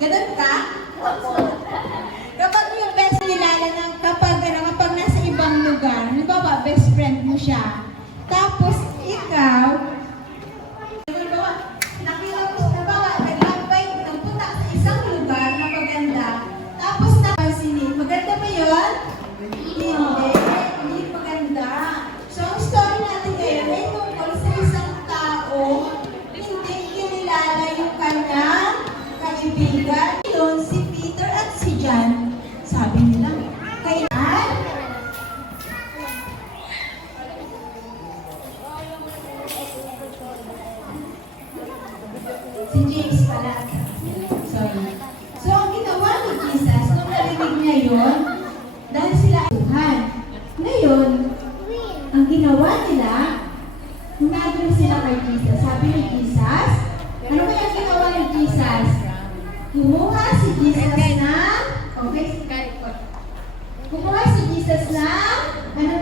Ganun ka? Kapag yung best nilala ng kapag nasa ibang lugar, halimbawa best friend mo siya, tapos ikaw, halimbawa, naglambay, nagpunta sa isang lugar na maganda, tapos napansinin, maganda ba yun? Hindi maganda. So, ang story natin ngayon ay tungkol sa isang tao, hindi kinilala yung kanyang kaibigan. Yun, si Peter at si John, sabi nila, kailan? Si James pala. Sorry. So, ang ginawa ni Jesus, nung narinig niya yun, dahil sila ay Tuhan. Ngayon, ang ginawa nila, nandun sila kay Jesus. Sabi ni Jesus, ano kaya ginawa ni Jesus? Kumuha si Jesus ng, okay, kumuha si Jesus ng, ano